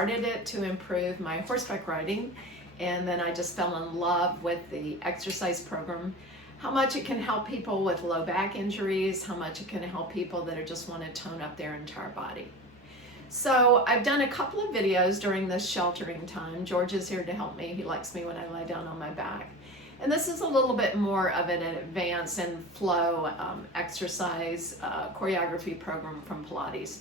started it to improve my horseback riding, and then I just fell in love with the exercise program, how much it can help people with low back injuries, how much it can help people that just want to tone up their entire body. So I've done a couple of videos during this sheltering time. George is here to help me. He likes me when I lie down on my back. And this is a little bit more of an advanced and flow exercise choreography program from Pilates.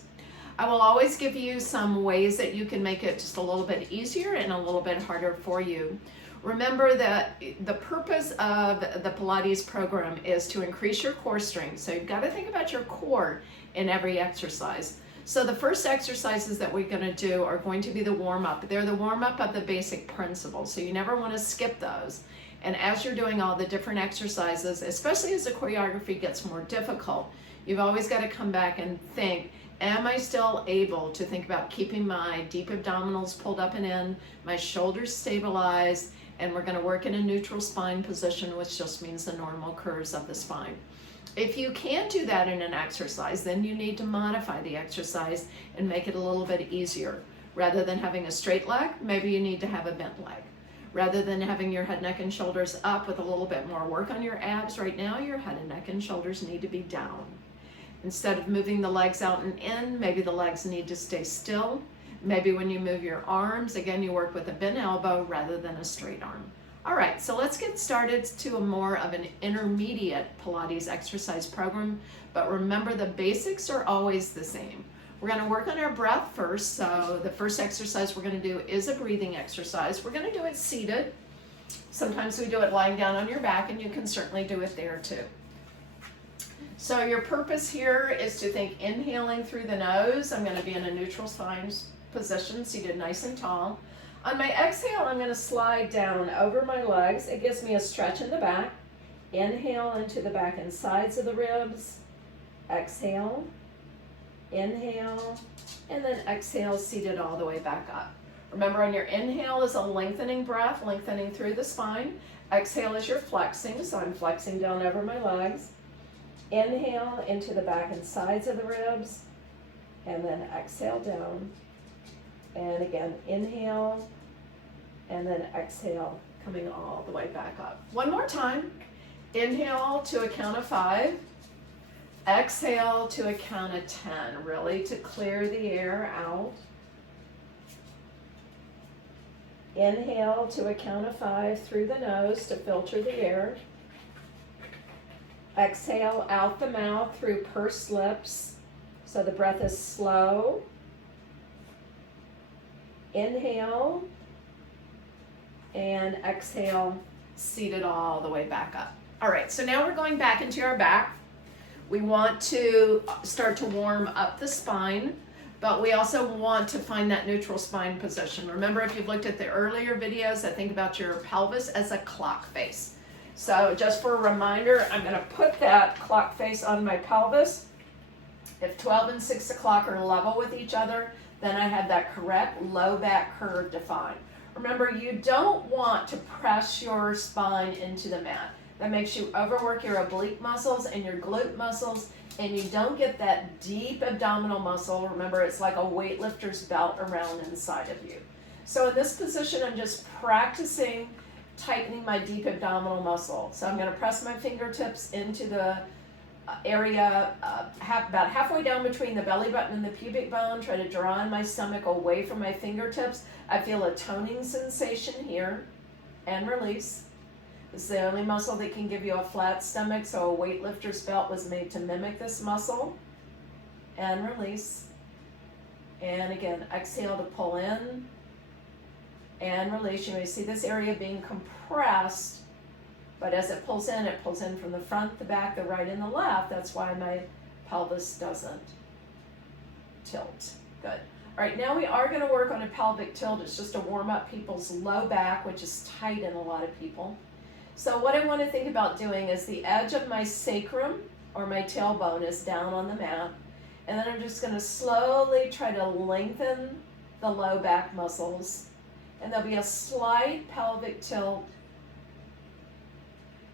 I will always give you some ways that you can make it just a little bit easier and a little bit harder for you. Remember that the purpose of the Pilates program is to increase your core strength. So you've got to think about your core in every exercise. So the first exercises that we're going to do are going to be the warm-up. They're the warm-up of the basic principles, so you never want to skip those. And as you're doing all the different exercises, especially as the choreography gets more difficult, you've always got to come back and think, am I still able to think about keeping my deep abdominals pulled up and in, my shoulders stabilized, and we're going to work in a neutral spine position, which just means the normal curves of the spine. If you can't do that in an exercise, then you need to modify the exercise and make it a little bit easier. Rather than having a straight leg, maybe you need to have a bent leg. Rather than having your head, neck, and shoulders up with a little bit more work on your abs, right now your head and neck and shoulders need to be down. Instead of moving the legs out and in, maybe the legs need to stay still. Maybe when you move your arms, again, you work with a bent elbow rather than a straight arm. All right, so let's get started to a more of an intermediate Pilates exercise program, but remember the basics are always the same. We're going to work on our breath first, so the first exercise we're going to do is a breathing exercise. We're going to do it seated. Sometimes we do it lying down on your back, and you can certainly do it there too. So your purpose here is to think inhaling through the nose. I'm going to be in a neutral spine position, seated nice and tall. On my exhale, I'm going to slide down over my legs. It gives me a stretch in the back. Inhale into the back and sides of the ribs. Exhale. Inhale. And then exhale, seated all the way back up. Remember, on your inhale is a lengthening breath, lengthening through the spine. Exhale is your flexing, so I'm flexing down over my legs. Inhale into the back and sides of the ribs. And then exhale down. And again, inhale, and then exhale, coming all the way back up. One more time. Inhale to a count of 5. Exhale to a count of 10, really to clear the air out. Inhale to a count of 5 through the nose to filter the air. Exhale out the mouth through pursed lips, so the breath is slow. Inhale and exhale, seated all the way back up. All right, so now we're going back into our back. We want to start to warm up the spine, but we also want to find that neutral spine position. Remember, if you've looked at the earlier videos, I think about your pelvis as a clock face. So just for a reminder, I'm going to put that clock face on my pelvis. If 12 and 6 o'clock are level with each other, then I have that correct low back curve defined. Remember, you don't want to press your spine into the mat. That makes you overwork your oblique muscles and your glute muscles, and you don't get that deep abdominal muscle. Remember, it's like a weightlifter's belt around inside of you. So in this position, I'm just practicing tightening my deep abdominal muscle. So I'm going to press my fingertips into the area about halfway down between the belly button and the pubic bone. Try to draw in my stomach away from my fingertips. I feel a toning sensation here, and release. This is the only muscle that can give you a flat stomach, so a weightlifter's belt was made to mimic this muscle. And release. And again, exhale to pull in and release. You may see this area being compressed, but as it pulls in from the front, the back, the right, and the left. That's why my pelvis doesn't tilt. Good. All right, now we are going to work on a pelvic tilt. It's just to warm up people's low back, which is tight in a lot of people. So what I want to think about doing is the edge of my sacrum or my tailbone is down on the mat. And then I'm just going to slowly try to lengthen the low back muscles. And there'll be a slight pelvic tilt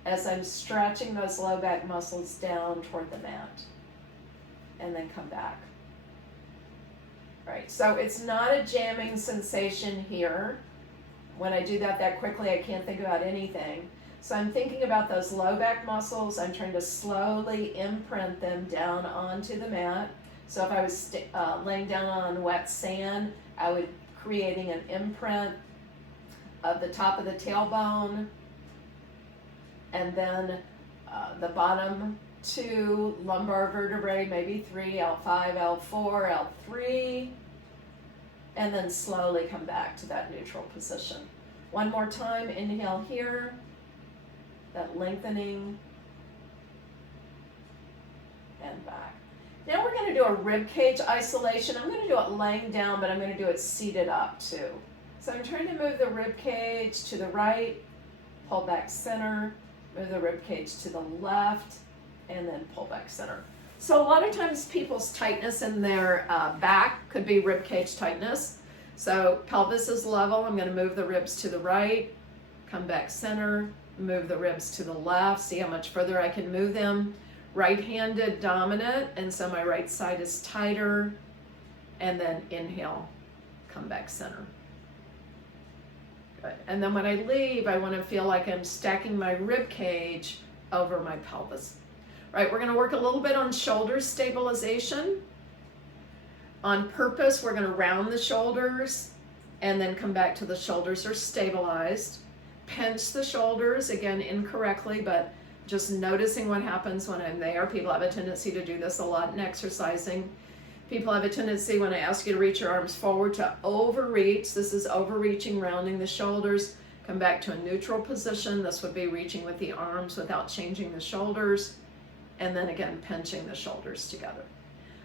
as I'm stretching those low back muscles down toward the mat. And then come back. All right, so it's not a jamming sensation here. When I do that quickly, I can't think about anything. So I'm thinking about those low back muscles. I'm trying to slowly imprint them down onto the mat. So if I was laying down on wet sand, I would creating an imprint of the top of the tailbone, and then the bottom 2 lumbar vertebrae, maybe 3, L5, L4, L3, and then slowly come back to that neutral position. One more time, inhale here, that lengthening, and back. Now we're going to do a rib cage isolation. I'm going to do it laying down, but I'm going to do it seated up too. So I'm trying to move the rib cage to the right, pull back center, move the rib cage to the left, and then pull back center. So a lot of times people's tightness in their back could be rib cage tightness. So pelvis is level. I'm going to move the ribs to the right, come back center, move the ribs to the left, see how much further I can move them. Right-handed dominant, and so my right side is tighter, and then inhale, come back center. Good. And then when I leave, I want to feel like I'm stacking my rib cage over my pelvis. Right, we're going to work a little bit on shoulder stabilization. On purpose, we're going to round the shoulders and then come back to the shoulders are stabilized. Pinch the shoulders, again, incorrectly, but just noticing what happens when I'm there. People have a tendency to do this a lot in exercising. People have a tendency when I ask you to reach your arms forward to overreach. This is overreaching, rounding the shoulders. Come back to a neutral position. This would be reaching with the arms without changing the shoulders. And then again, pinching the shoulders together.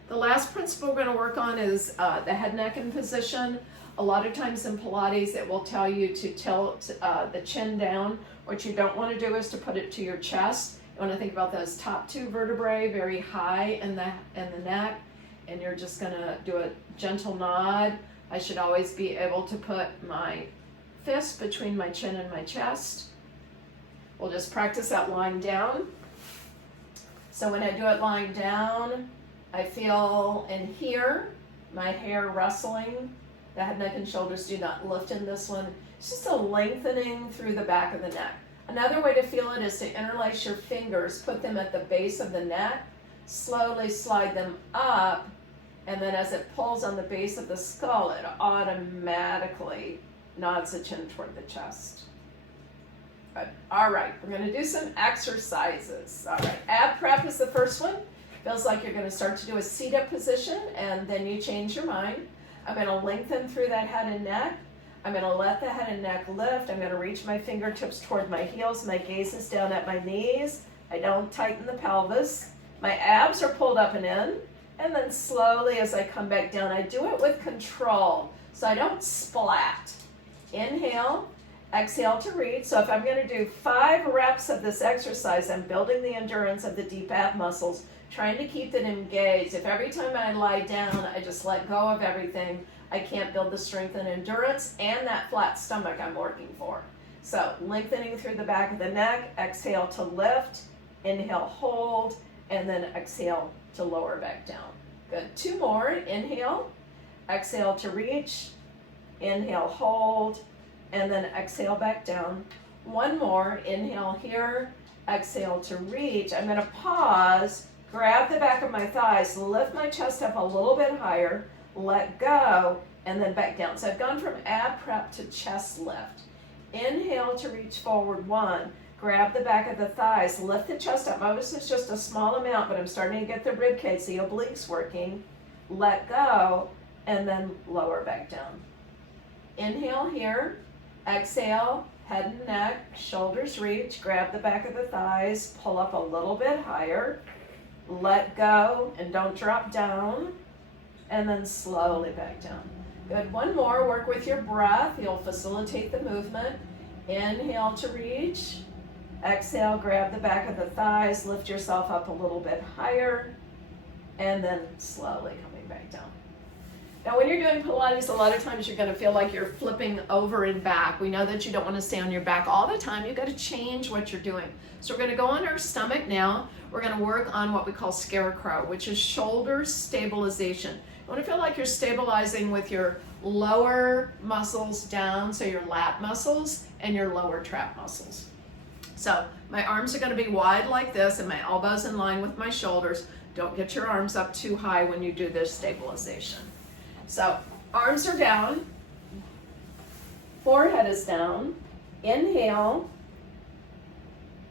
The last principle we're going to work on is the head, neck, and position. A lot of times in Pilates, it will tell you to tilt the chin down. What you don't want to do is to put it to your chest. You want to think about those top 2 vertebrae very high in the neck, and you're just going to do a gentle nod. I should always be able to put my fist between my chin and my chest. We'll just practice that lying down. So when I do it lying down, I feel in here my hair rustling. The head, neck, and shoulders do not lift in this one. It's just a lengthening through the back of the neck. Another way to feel it is to interlace your fingers, put them at the base of the neck, slowly slide them up, and then as it pulls on the base of the skull, it automatically nods the chin toward the chest. Good. All right, we're going to do some exercises. All right, ab prep is the first one. Feels like you're going to start to do a seat-up position, and then you change your mind. I'm going to lengthen through that head and neck. I'm going to let the head and neck lift. I'm going to reach my fingertips toward my heels. My gaze is down at my knees. I don't tighten the pelvis. My abs are pulled up and in. And then slowly as I come back down, I do it with control so I don't splat. Inhale, exhale to reach. So if I'm going to do 5 reps of this exercise, I'm building the endurance of the deep ab muscles, trying to keep it engaged. If every time I lie down, I just let go of everything, I can't build the strength and endurance and that flat stomach I'm working for. So lengthening through the back of the neck, exhale to lift, inhale, hold, and then exhale to lower back down. Good. 2 more. Inhale, exhale to reach, inhale, hold, and then exhale back down. 1 more. Inhale here, exhale to reach. I'm going to pause, grab the back of my thighs, lift my chest up a little bit higher, let go, and then back down. So I've gone from ab prep to chest lift. Inhale to reach forward 1. Grab the back of the thighs, lift the chest up. Notice it's just a small amount, but I'm starting to get the rib cage, the obliques working. Let go, and then lower back down. Inhale here, exhale, head and neck, shoulders reach, grab the back of the thighs, pull up a little bit higher, let go, and don't drop down, and then slowly back down. Good. 1 more. Work with your breath. You'll facilitate the movement. Inhale to reach. Exhale, grab the back of the thighs, lift yourself up a little bit higher, and then slowly coming back down. Now when you're doing Pilates, a lot of times you're going to feel like you're flipping over and back. We know that you don't want to stay on your back all the time. You've got to change what you're doing. So we're going to go on our stomach now. We're going to work on what we call Scarecrow, which is shoulder stabilization. want to feel like you're stabilizing with your lower muscles down, so your lat muscles and your lower trap muscles. So my arms are going to be wide like this and my elbows in line with my shoulders. Don't get your arms up too high when you do this stabilization. So arms are down, forehead is down. Inhale.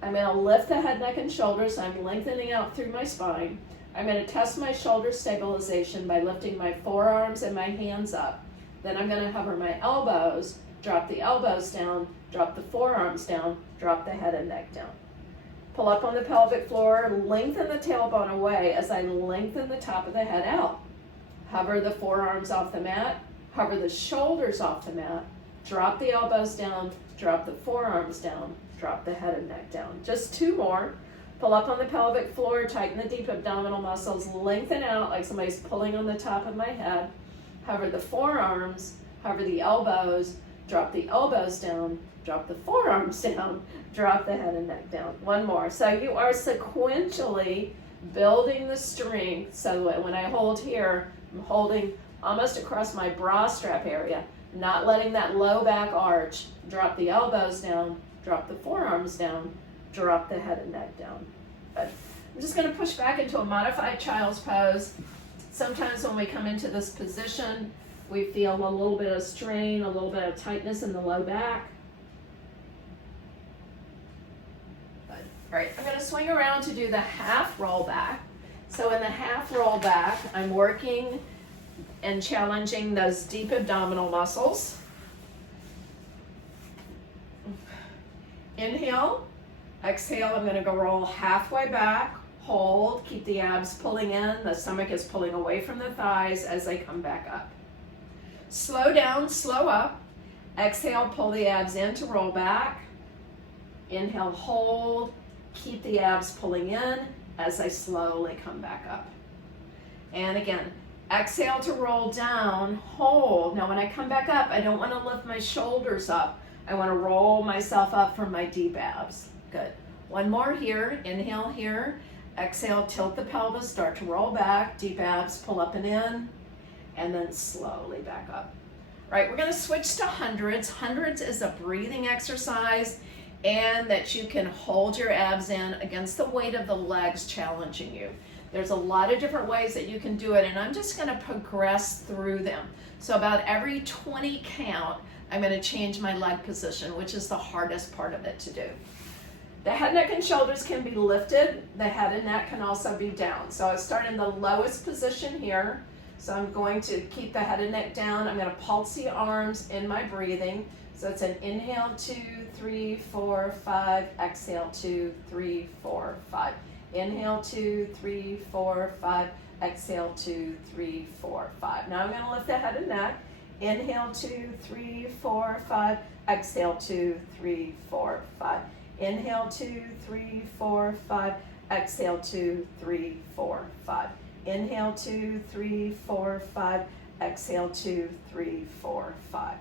I'm going to lift the head, neck, and shoulders. I'm lengthening out through my spine. I'm going to test my shoulder stabilization by lifting my forearms and my hands up. Then I'm going to hover my elbows, drop the elbows down, drop the forearms down, drop the head and neck down. Pull up on the pelvic floor, lengthen the tailbone away as I lengthen the top of the head out. Hover the forearms off the mat, hover the shoulders off the mat, drop the elbows down, drop the forearms down, drop the head and neck down. Just 2 more. Pull up on the pelvic floor, tighten the deep abdominal muscles, lengthen out like somebody's pulling on the top of my head. Hover the forearms, hover the elbows, drop the elbows down, drop the forearms down, drop the head and neck down. 1 more. So you are sequentially building the strength so that when I hold here, I'm holding almost across my bra strap area, not letting that low back arch. Drop the elbows down, drop the forearms down, drop the head and neck down. Good. I'm just going to push back into a modified child's pose. Sometimes when we come into this position, we feel a little bit of strain, a little bit of tightness in the low back. Good. All right, I'm going to swing around to do the half roll back. So in the half roll back, I'm working and challenging those deep abdominal muscles. Inhale, exhale, I'm going to go roll halfway back, hold, keep the abs pulling in, the stomach is pulling away from the thighs as I come back up. Slow down, slow up, exhale, pull the abs in to roll back, inhale, hold, keep the abs pulling in as I slowly come back up. And again, exhale to roll down, hold. Now when I come back up, I don't want to lift my shoulders up. I want to roll myself up from my deep abs. Good. 1 more here. Inhale here. Exhale, tilt the pelvis, start to roll back. Deep abs, pull up and in. And then slowly back up. All right, we're going to switch to hundreds. Hundreds is a breathing exercise and that you can hold your abs in against the weight of the legs challenging you. There's a lot of different ways that you can do it, and I'm just going to progress through them. So about every 20 count, I'm going to change my leg position, which is the hardest part of it to do. The head, neck, and shoulders can be lifted. The head and neck can also be down. So I start in the lowest position here. So I'm going to keep the head and neck down. I'm going to pulse the arms in my breathing. So it's an inhale, 2, 3, 4, 5. Exhale, 2, 3, 4, 5. Inhale, 2, 3, 4, 5. Exhale, 2, 3, 4, 5. Now I'm going to lift the head and neck. Inhale, 2, 3, 4, 5. Exhale, 2, 3, 4, 5. Inhale, 2, 3, 4, 5. Exhale, 2, 3, 4, 5. Inhale, 2, 3, 4, 5. Exhale, 2, 3, 4, 5.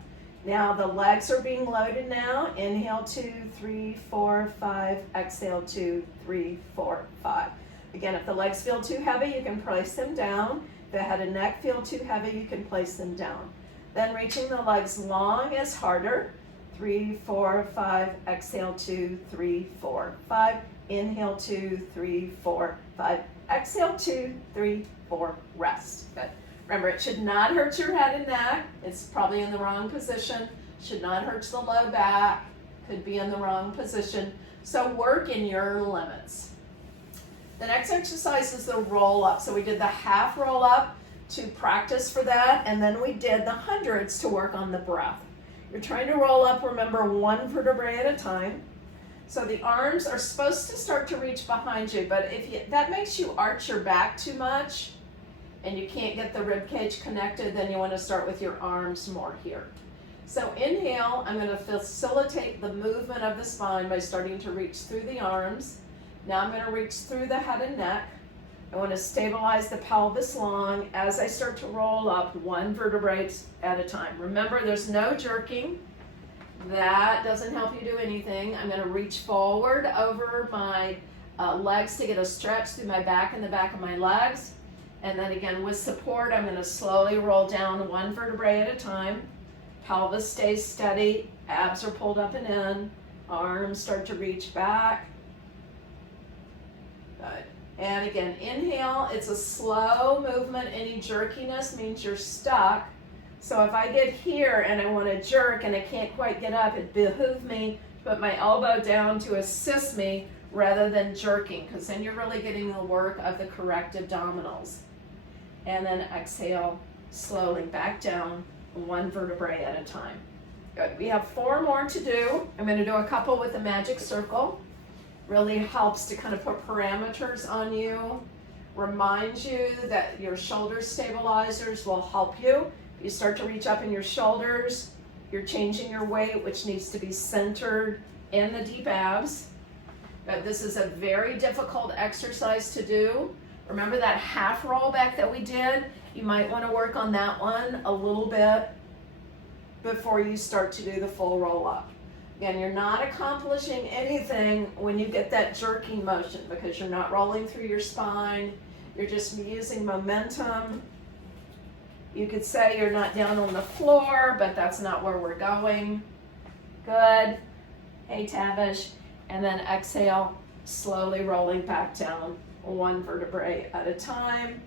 Now the legs are being loaded now. Inhale, 2, 3, 4, 5. Exhale, 2, 3, 4, 5. Again, if the legs feel too heavy, you can place them down. If the head and neck feel too heavy, you can place them down. Then reaching the legs long is harder. 3, 4, 5. Exhale, 2, 3, 4, 5. Inhale, 2, 3, 4, 5. Exhale, 2, 3, 4. Rest. Good. Remember, it should not hurt your head and neck. It's probably in the wrong position. Should not hurt the low back. Could be in the wrong position. So work in your limits. The next exercise is the roll up. So we did the half roll up to practice for that, and then we did the hundreds to work on the breath. You're trying to roll up, remember, 1 vertebrae at a time. So the arms are supposed to start to reach behind you, but if that makes you arch your back too much and you can't get the rib cage connected, then you want to start with your arms more here. So inhale, I'm going to facilitate the movement of the spine by starting to reach through the arms. Now I'm going to reach through the head and neck. I want to stabilize the pelvis long as I start to roll up 1 vertebrae at a time. Remember, there's no jerking. That doesn't help you do anything. I'm going to reach forward over my legs to get a stretch through my back and the back of my legs. And then again, with support, I'm going to slowly roll down one vertebrae at a time. Pelvis stays steady, abs are pulled up and in, arms start to reach back. Good. And again, inhale, it's a slow movement. Any jerkiness means you're stuck. So if I get here and I want to jerk and I can't quite get up, it behooves me to put my elbow down to assist me rather than jerking, because then you're really getting the work of the correct abdominals. And then exhale, slowly back down, one vertebrae at a time. Good. We have 4 more to do. I'm going to do a couple with the magic circle. Really helps to kind of put parameters on you, reminds you that your shoulder stabilizers will help you. You start to reach up in your shoulders, you're changing your weight, which needs to be centered in the deep abs. This is a very difficult exercise to do. Remember that half roll back that we did? You might want to work on that one a little bit before you start to do the full roll up. Again, you're not accomplishing anything when you get that jerking motion because you're not rolling through your spine. You're just using momentum. You could say you're not down on the floor, but that's not where we're going. Good. Hey, Tavish. And then exhale, slowly rolling back down, one vertebrae at a time.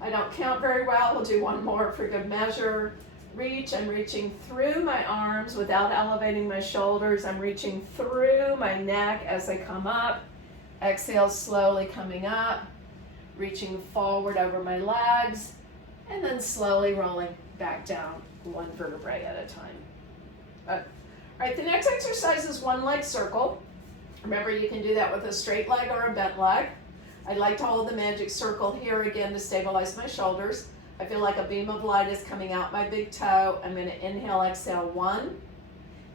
I don't count very well. We'll do one more for good measure. Reach. I'm reaching through my arms without elevating my shoulders. I'm reaching through my neck as I come up. Exhale, slowly coming up. Reaching forward over my legs. And then slowly rolling back down, one vertebrae at a time. All right, the next exercise is one leg circle. Remember, you can do that with a straight leg or a bent leg. I like to hold the magic circle here again to stabilize my shoulders. I feel like a beam of light is coming out my big toe. I'm going to inhale, exhale 1,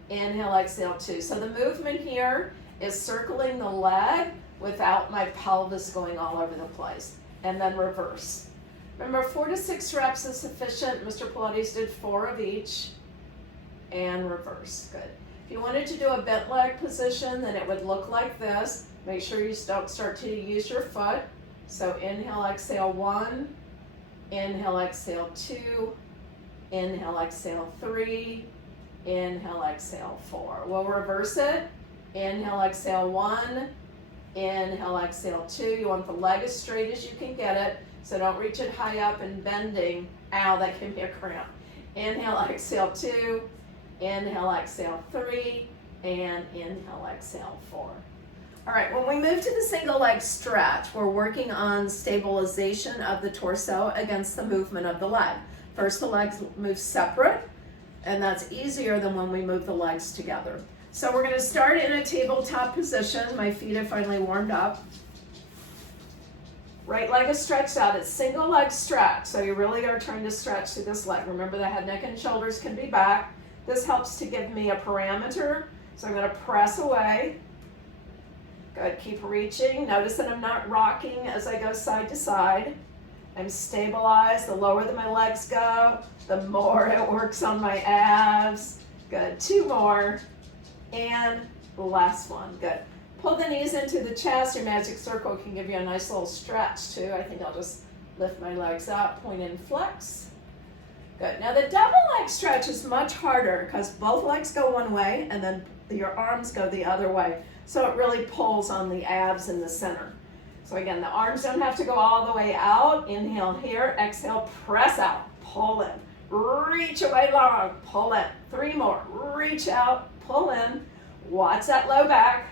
inhale, exhale 2. So the movement here is circling the leg without my pelvis going all over the place. And then reverse. Remember, 4 to 6 reps is sufficient. Mr. Pilates did 4 of each. And reverse. Good. If you wanted to do a bent leg position, then it would look like this. Make sure you don't start to use your foot. So inhale, exhale 1. Inhale, exhale 2. Inhale, exhale 3. Inhale, exhale 4. We'll reverse it. Inhale, exhale 1. Inhale, exhale 2. You want the leg as straight as you can get it. So don't reach it high up and bending. Ow, that can be a cramp. Inhale, exhale 2. Inhale, exhale 3. And inhale, exhale 4. All right, when we move to the single leg stretch, we're working on stabilization of the torso against the movement of the leg. First, the legs move separate, and that's easier than when we move the legs together. So we're going to start in a tabletop position. My feet have finally warmed up. Right leg is stretched out. It's single leg stretch, so you really are trying to stretch through this leg. Remember, the head, neck, and shoulders can be back. This helps to give me a parameter, so I'm going to press away. Good, keep reaching. Notice that I'm not rocking as I go side to side. I'm stabilized. The lower that my legs go, the more it works on my abs. Good, 2 more. And the last one, good. Pull the knees into the chest. Your magic circle can give you a nice little stretch too. I think I'll just lift my legs up, point and flex. Good. Now the double leg stretch is much harder because both legs go one way and then your arms go the other way. So it really pulls on the abs in the center. So again, the arms don't have to go all the way out. Inhale here, exhale, press out, pull in. Reach away long, pull in. 3 more, reach out, pull in. Watch that low back.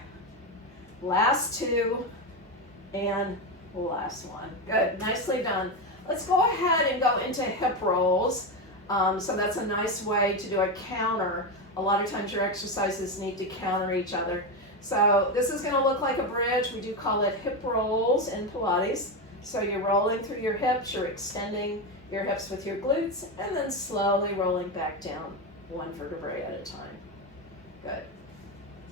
Last 2, and last 1. Good, nicely done. Let's go ahead and go into hip rolls. So that's a nice way to do a counter. A lot of times your exercises need to counter each other. So this is going to look like a bridge. We do call it hip rolls in Pilates. So you're rolling through your hips, you're extending your hips with your glutes, and then slowly rolling back down, 1 vertebrae at a time. Good.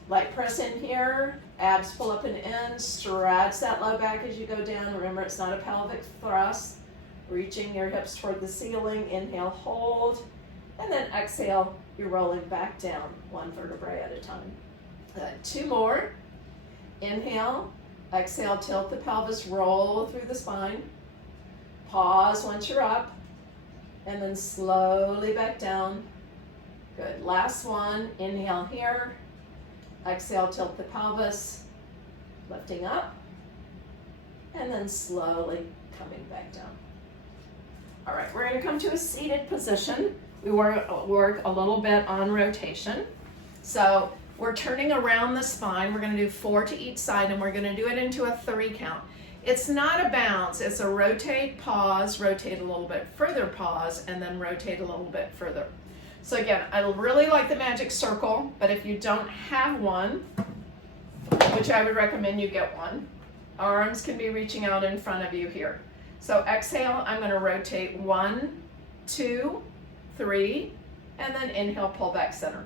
Light press in here, abs pull up and in, stretch that low back as you go down. Remember, it's not a pelvic thrust. Reaching your hips toward the ceiling, inhale, hold, and then exhale, you're rolling back down, 1 vertebrae at a time. 2 more. Inhale, exhale, tilt the pelvis, roll through the spine. Pause once you're up, and then slowly back down. Good. Last one. Inhale here. Exhale, tilt the pelvis, lifting up, and then slowly coming back down. All right, we're going to come to a seated position. We work a little bit on rotation. So we're turning around the spine. We're going to do 4 to each side, and we're going to do it into a 3 count. It's not a bounce. It's a rotate, pause, rotate a little bit further, pause, and then rotate a little bit further. So again, I really like the magic circle, but if you don't have one, which I would recommend you get one, arms can be reaching out in front of you here. So exhale, I'm going to rotate 1, 2, 3, and then inhale, pull back center.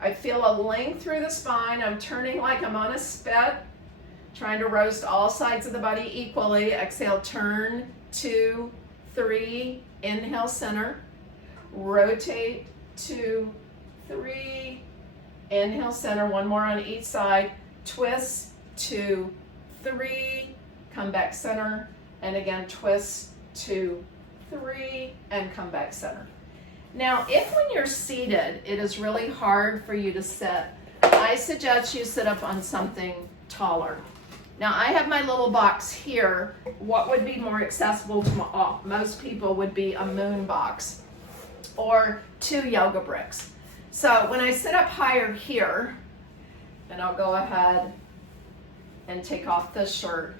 I feel a length through the spine. I'm turning like I'm on a spit, trying to roast all sides of the body equally. Exhale, turn, 2, 3, inhale, center, rotate, 2, 3, inhale, center, one more on each side, twist, 2, 3, come back center, and again, twist, 2, 3, and come back center. Now, if when you're seated, it is really hard for you to sit, I suggest you sit up on something taller. Now, I have my little box here. What would be more accessible to most people would be a moon box or 2 yoga bricks. So when I sit up higher here, and I'll go ahead and take off this shirt.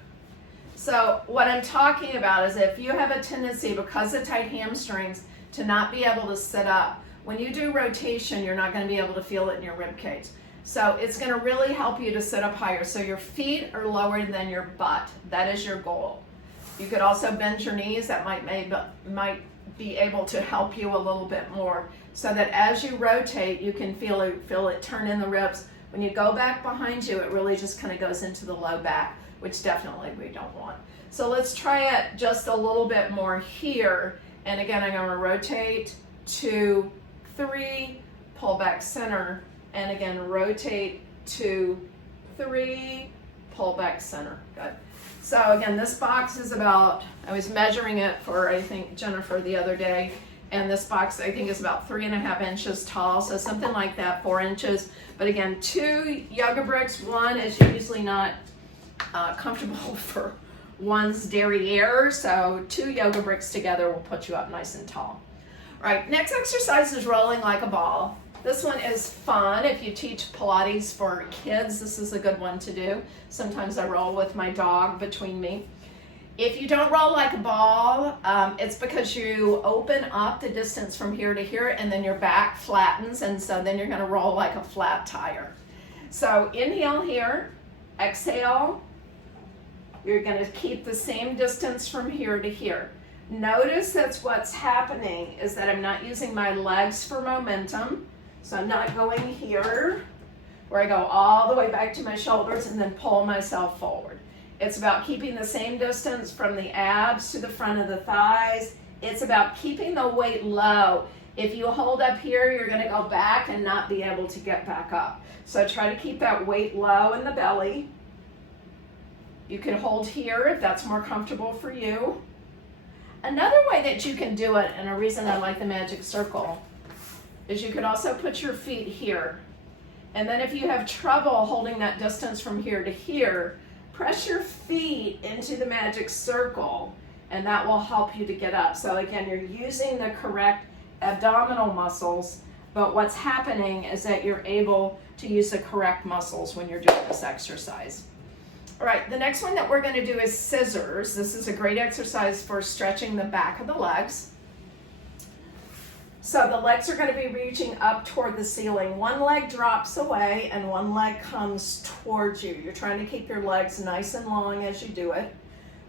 So what I'm talking about is if you have a tendency, because of tight hamstrings, to not be able to sit up, when you do rotation, you're not going to be able to feel it in your rib cage. So it's going to really help you to sit up higher. So your feet are lower than your butt. That is your goal. You could also bend your knees. That might be able to help you a little bit more, so that as you rotate, you can feel it turn in the ribs. When you go back behind you, it really just kind of goes into the low back, which definitely we don't want. So let's try it just a little bit more here. And again, I'm going to rotate, 2, 3, pull back center, and again, rotate, 2, 3, pull back center. Good. So again, this box is about, I was measuring it for, I think, Jennifer the other day, and this box, I think, is about 3.5 inches tall, so something like that, 4 inches. But again, 2 yoga bricks. One is usually not comfortable for one's derriere, so 2 yoga bricks together will put you up nice and tall. All right, next exercise is rolling like a ball. This one is fun. If you teach Pilates for kids, this is a good one to do. Sometimes I roll with my dog between me. If you don't roll like a ball, it's because you open up the distance from here to here, and then your back flattens, and so then you're going to roll like a flat tire. So inhale here, exhale. You're going to keep the same distance from here to here. Notice that's what's happening is that I'm not using my legs for momentum. So I'm not going here where I go all the way back to my shoulders and then pull myself forward. It's about keeping the same distance from the abs to the front of the thighs. It's about keeping the weight low. If you hold up here, you're going to go back and not be able to get back up. So try to keep that weight low in the belly. You can hold here if that's more comfortable for you. Another way that you can do it, and a reason I like the magic circle, is you could also put your feet here. And then if you have trouble holding that distance from here to here, press your feet into the magic circle, and that will help you to get up. So again, you're using the correct abdominal muscles, but what's happening is that you're able to use the correct muscles when you're doing this exercise. All right, the next one that we're going to do is scissors. This is a great exercise for stretching the back of the legs. So the legs are going to be reaching up toward the ceiling. One leg drops away and one leg comes towards you. You're trying to keep your legs nice and long as you do it.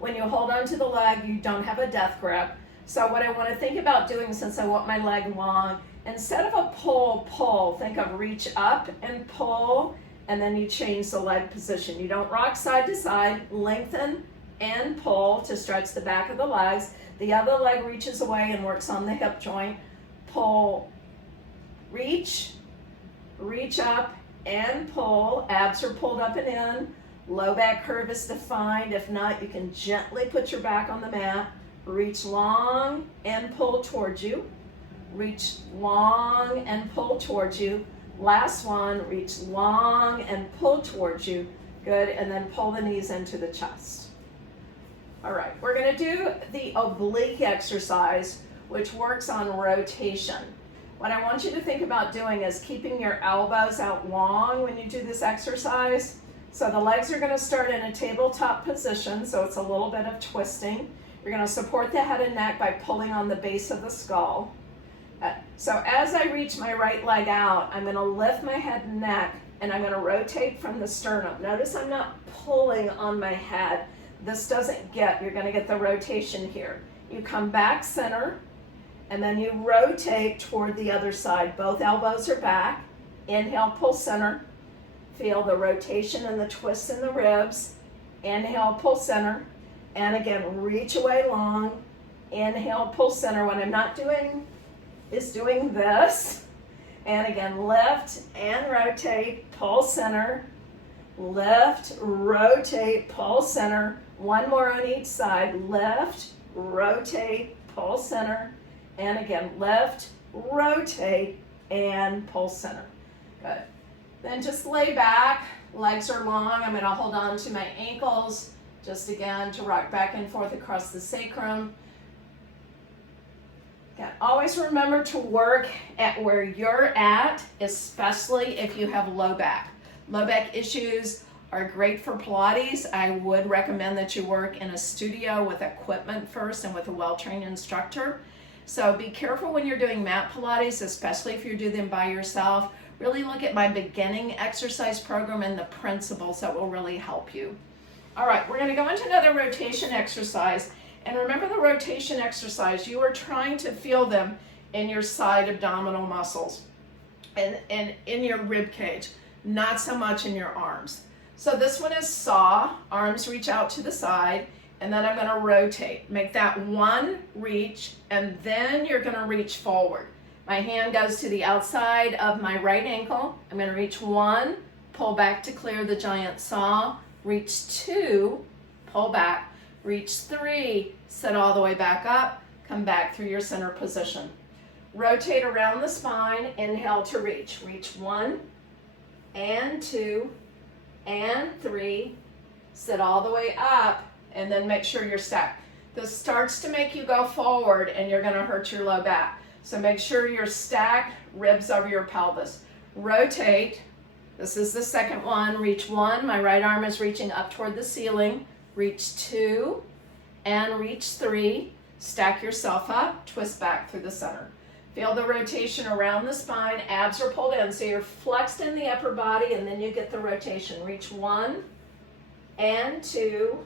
When you hold onto the leg, you don't have a death grip. So what I want to think about doing, since I want my leg long, instead of a pull, think of reach up and pull, and then you change the leg position. You don't rock side to side, lengthen and pull to stretch the back of the legs. The other leg reaches away and works on the hip joint. Pull, reach up and pull. Abs are pulled up and in. Low back curve is defined. If not, you can gently put your back on the mat. reach long and pull towards you. Reach long and pull towards you. Last one, reach long and pull towards you. Good, and then pull the knees into the chest. All right, we're gonna do the oblique exercise, which works on rotation. What I want you to think about doing is keeping your elbows out long when you do this exercise. So the legs are gonna start in a tabletop position, so it's a little bit of twisting. You're gonna support the head and neck by pulling on the base of the skull. So as I reach my right leg out, I'm gonna lift my head and neck, and I'm gonna rotate from the sternum. Notice I'm not pulling on my head. This doesn't you're gonna get the rotation here. You come back center, and then you rotate toward the other side. Both elbows are back. Inhale, pull center. Feel the rotation and the twist in the ribs. Inhale, pull center. And again, reach away long. Inhale, pull center. What I'm not doing is doing this. And again, lift and rotate, pull center. Lift, rotate, pull center. One more on each side. Lift, rotate, pull center. And again, lift, rotate, and pull center. Good. Then just lay back. Legs are long. I'm going to hold on to my ankles. Just again, to rock back and forth across the sacrum. Again, always remember to work at where you're at, especially if you have low back. Low back issues are great for Pilates. I would recommend that you work in a studio with equipment first and with a well-trained instructor. So be careful when you're doing mat Pilates, especially if you do them by yourself. Really look at my beginning exercise program and the principles that will really help you. All right, we're gonna go into another rotation exercise. And remember the rotation exercise, you are trying to feel them in your side abdominal muscles and in your rib cage, not so much in your arms. So this one is saw, arms reach out to the side, and then I'm gonna rotate. Make that one reach, and then you're gonna reach forward. My hand goes to the outside of my right ankle. I'm gonna reach one, pull back to clear the giant saw, reach two, pull back, reach three, sit all the way back up, come back through your center position. Rotate around the spine, inhale to reach. Reach one, and two, and three, sit all the way up, and then make sure you're stacked. This starts to make you go forward and you're gonna hurt your low back. So make sure you're stacked, ribs over your pelvis. Rotate, this is the second one, reach one, my right arm is reaching up toward the ceiling, reach two, and reach three, stack yourself up, twist back through the center. Feel the rotation around the spine, abs are pulled in, so you're flexed in the upper body, and then you get the rotation. Reach one, and two,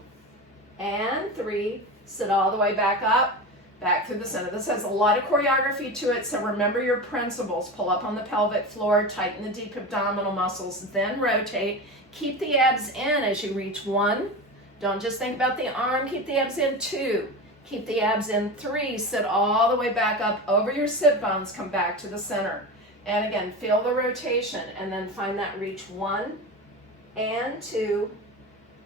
and three, sit all the way back up, back through the center. This has a lot of choreography to it, so remember your principles. Pull up on the pelvic floor, tighten the deep abdominal muscles, then rotate. Keep the abs in as you reach one. Don't just think about the arm, keep the abs in two. Keep the abs in three, sit all the way back up over your sit bones, come back to the center. And again, feel the rotation, and then find that reach one, and two,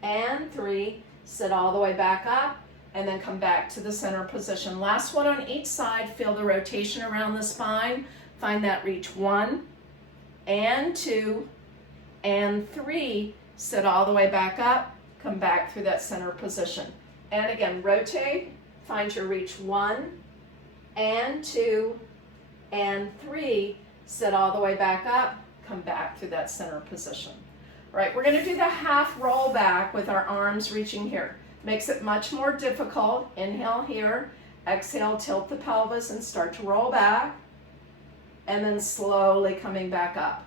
and three, sit all the way back up, and then come back to the center position. Last one on each side, feel the rotation around the spine, find that reach one, and two, and three, sit all the way back up, come back through that center position. And again, rotate, find your reach one, and two, and three, sit all the way back up, come back through that center position. All right, we're gonna do the half roll back with our arms reaching here. Makes it much more difficult. Inhale here, exhale, tilt the pelvis and start to roll back, and then slowly coming back up.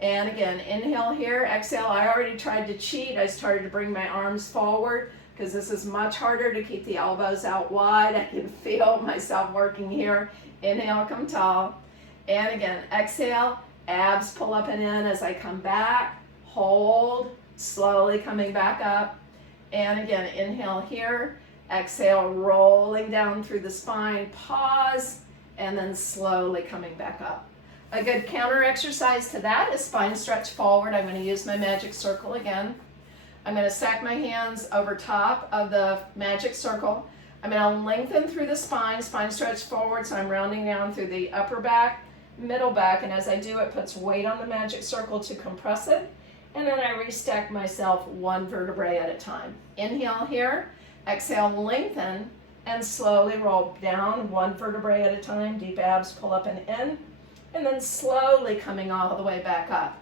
And again, inhale here, exhale. I already tried to cheat. I started to bring my arms forward because this is much harder to keep the elbows out wide. I can feel myself working here. Inhale, come tall. And again, exhale, abs pull up and in as I come back. Hold, slowly coming back up. And again, inhale here, exhale, rolling down through the spine, pause, and then slowly coming back up. A good counter exercise to that is spine stretch forward. I'm going to use my magic circle again. I'm going to stack my hands over top of the magic circle. I'm going to lengthen through the spine stretch forward, so I'm rounding down through the upper back, middle back, and as I do, it puts weight on the magic circle to compress it, and then I restack myself one vertebrae at a time. Inhale here, exhale, lengthen, and slowly roll down one vertebrae at a time, deep abs, pull up and in, and then slowly coming all the way back up.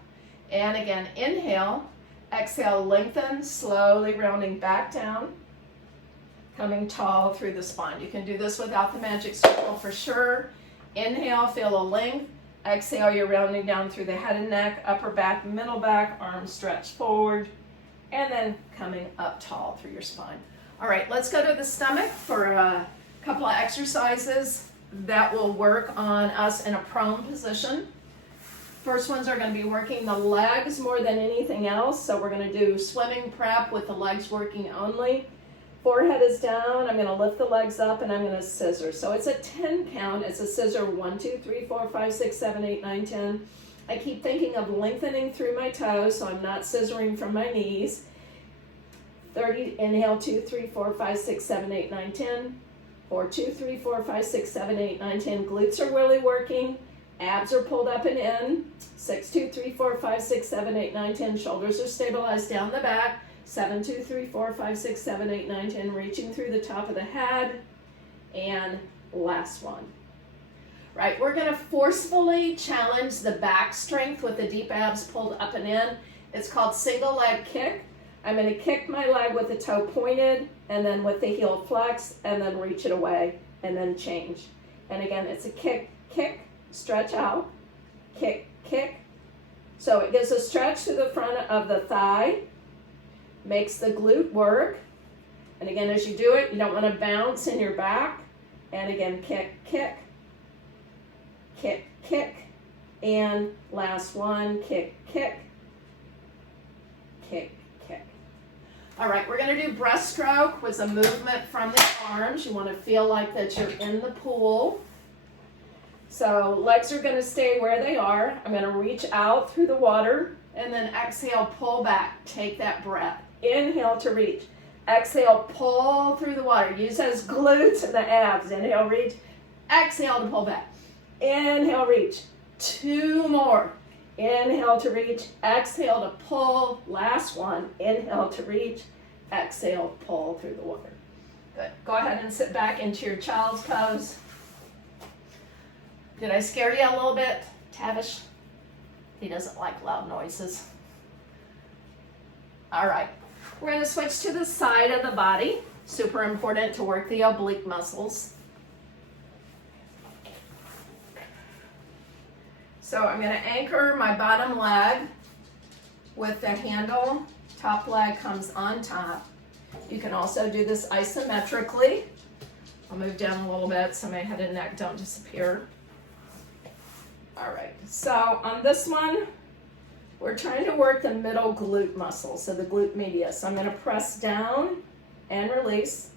And again, inhale, exhale, lengthen, slowly rounding back down, coming tall through the spine. You can do this without the magic circle for sure. Inhale, feel a length. Exhale, you're rounding down through the head and neck, upper back, middle back, arms stretch forward, and then coming up tall through your spine. All right, let's go to the stomach for a couple of exercises that will work on us in a prone position. First ones are going to be working the legs more than anything else. So we're going to do swimming prep with the legs working only. Forehead is down. I'm going to lift the legs up and I'm going to scissor. So it's a 10 count. It's a scissor 1, 2, 3, 4, 5, 6, 7, 8, 9, 10. I keep thinking of lengthening through my toes so I'm not scissoring from my knees. 30, inhale, 2, 3, 4, 5, 6, 7, 8, 9, 10. 4, 2, 3, 4, 5, 6, 7, 8, 9, 10. Glutes are really working. Abs are pulled up and in. 6, 2, 3, 4, 5, 6, 7, 8, 9, 10. Shoulders are stabilized down the back. 7, 2, 3, 4, 5, 6, 7, 8, 9, 10. Reaching through the top of the head. And last one. Right, we're going to forcefully challenge the back strength with the deep abs pulled up and in. It's called single leg kick. I'm going to kick my leg with the toe pointed and then with the heel flex and then reach it away and then change. And again, it's a kick, kick, stretch out, kick, kick. So it gives a stretch to the front of the thigh, makes the glute work. And again, as you do it, you don't want to bounce in your back. And again, kick, kick, kick, kick. And last one, kick, kick, kick, kick. All right, we're going to do breaststroke with a movement from the arms. You want to feel like that you're in the pool. So legs are going to stay where they are. I'm going to reach out through the water and then exhale, pull back. Take that breath. Inhale to reach. Exhale, pull through the water. Use those glutes and the abs. Inhale, reach. Exhale to pull back. Inhale, reach. 2 more. Inhale to reach, exhale to pull. Last one, inhale to reach, exhale, pull through the water. Good. Go ahead and sit back into your child's pose. Did I scare you a little bit, Tavish? He doesn't like loud noises. All right. We're going to switch to the side of the body. Super important to work the oblique muscles. So I'm going to anchor my bottom leg with the handle. Top leg comes on top. You can also do this isometrically. I'll move down a little bit so my head and neck don't disappear. All right, so on this one, we're trying to work the middle glute muscle, so the glute medius. So I'm going to press down and release,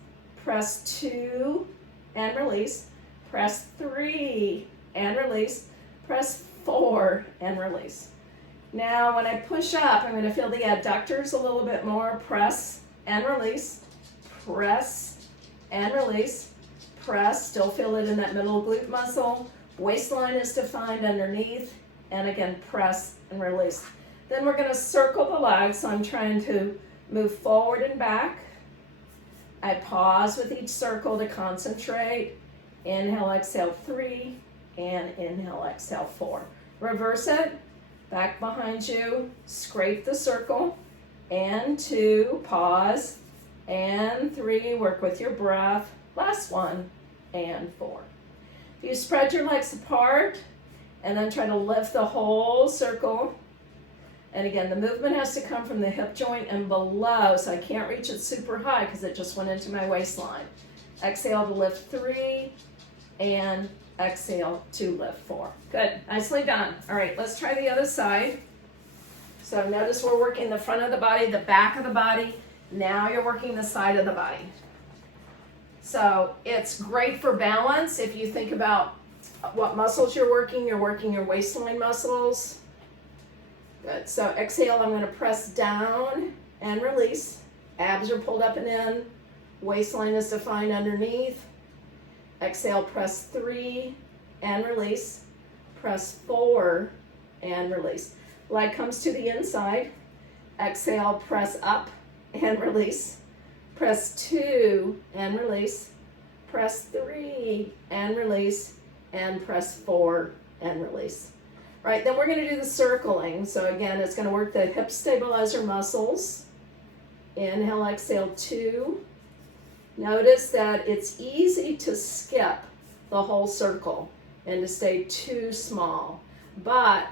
press 2 and release, press 3 and release, press 4 and release. Now when I push up, I'm going to feel the adductors a little bit more. Press and release, press and release, press. Still feel it in that middle glute muscle. Waistline is defined underneath. And again, press and release. Then we're going to circle the legs. So I'm trying to move forward and back. I pause with each circle to concentrate. Inhale, exhale, 3. And inhale, exhale, 4. Reverse it, back behind you, scrape the circle, and 2, pause, and 3, work with your breath, last one, and 4. If you spread your legs apart, and then try to lift the whole circle, and again, the movement has to come from the hip joint and below, so I can't reach it super high because it just went into my waistline. Exhale to lift 3, and exhale to lift 4. Good, nicely done. All right, let's try the other side. So notice we're working the front of the body, the back of the body. Now you're working the side of the body. So it's great for balance. If you think about what muscles you're working your waistline muscles. Good, so exhale, I'm going to press down and release. Abs are pulled up and in. Waistline is defined underneath. Exhale, press 3 and release. Press 4 and release. Leg comes to the inside. Exhale, press up and release. Press 2 and release. Press 3 and release. And press 4 and release. Right, then we're going to do the circling. So again, it's going to work the hip stabilizer muscles. Inhale, exhale, 2. Notice that it's easy to skip the whole circle and to stay too small. But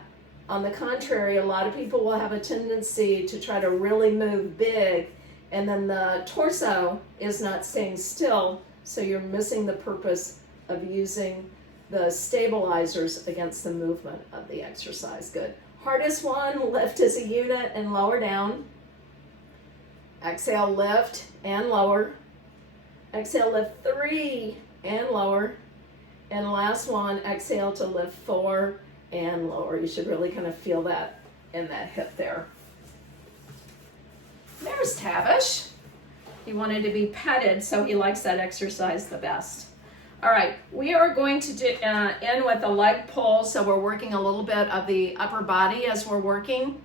on the contrary, a lot of people will have a tendency to try to really move big, and then the torso is not staying still, so you're missing the purpose of using the stabilizers against the movement of the exercise. Good. Hardest one, lift as a unit and lower down. Exhale, lift and lower. Exhale, lift 3 and lower. And last one, exhale to lift 4 and lower. You should really kind of feel that in that hip there. There's Tavish. He wanted to be petted, so he likes that exercise the best. All right, we are going to do, end with a leg pull, so we're working a little bit of the upper body as we're working.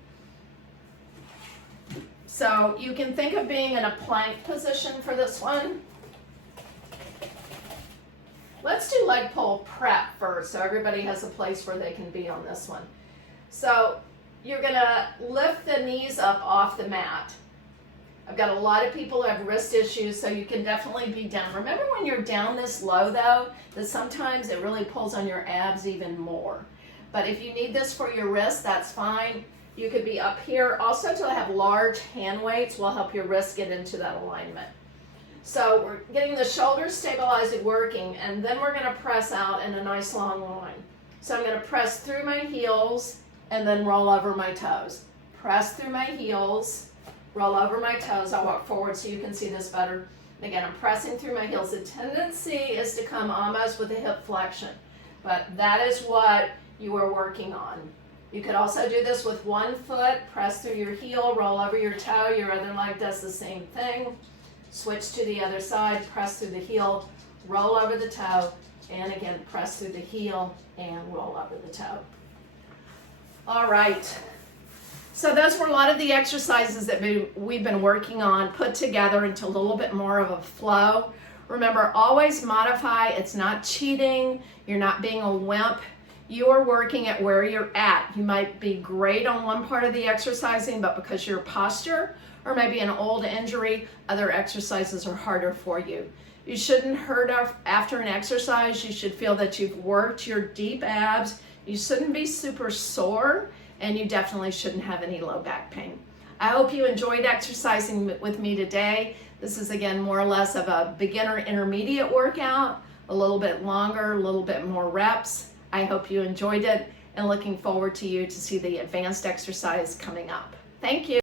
So you can think of being in a plank position for this one. Let's do leg pull prep first, so everybody has a place where they can be on this one. So you're gonna lift the knees up off the mat. I've got a lot of people who have wrist issues, so you can definitely be down. Remember when you're down this low though, that sometimes it really pulls on your abs even more. But if you need this for your wrist, that's fine. You could be up here. Also, to have large hand weights will help your wrist get into that alignment. So we're getting the shoulders stabilized and working, and then we're gonna press out in a nice long line. So I'm gonna press through my heels and then roll over my toes. Press through my heels, roll over my toes. I'll walk forward so you can see this better. And again, I'm pressing through my heels. The tendency is to come almost with a hip flexion, but that is what you are working on. You could also do this with one foot, press through your heel, roll over your toe. Your other leg does the same thing. Switch to the other side, press through the heel, roll over the toe, and again, press through the heel and roll over the toe. All right. So those were a lot of the exercises that we've been working on, put together into a little bit more of a flow. Remember, always modify. It's not cheating. You're not being a wimp. You are working at where you're at. You might be great on one part of the exercising, but because your posture or maybe an old injury, other exercises are harder for you. You shouldn't hurt after an exercise. You should feel that you've worked your deep abs. You shouldn't be super sore, and you definitely shouldn't have any low back pain. I hope you enjoyed exercising with me today. This is, again, more or less of a beginner intermediate workout, a little bit longer, a little bit more reps. I hope you enjoyed it, and looking forward to you to see the advanced exercise coming up. Thank you.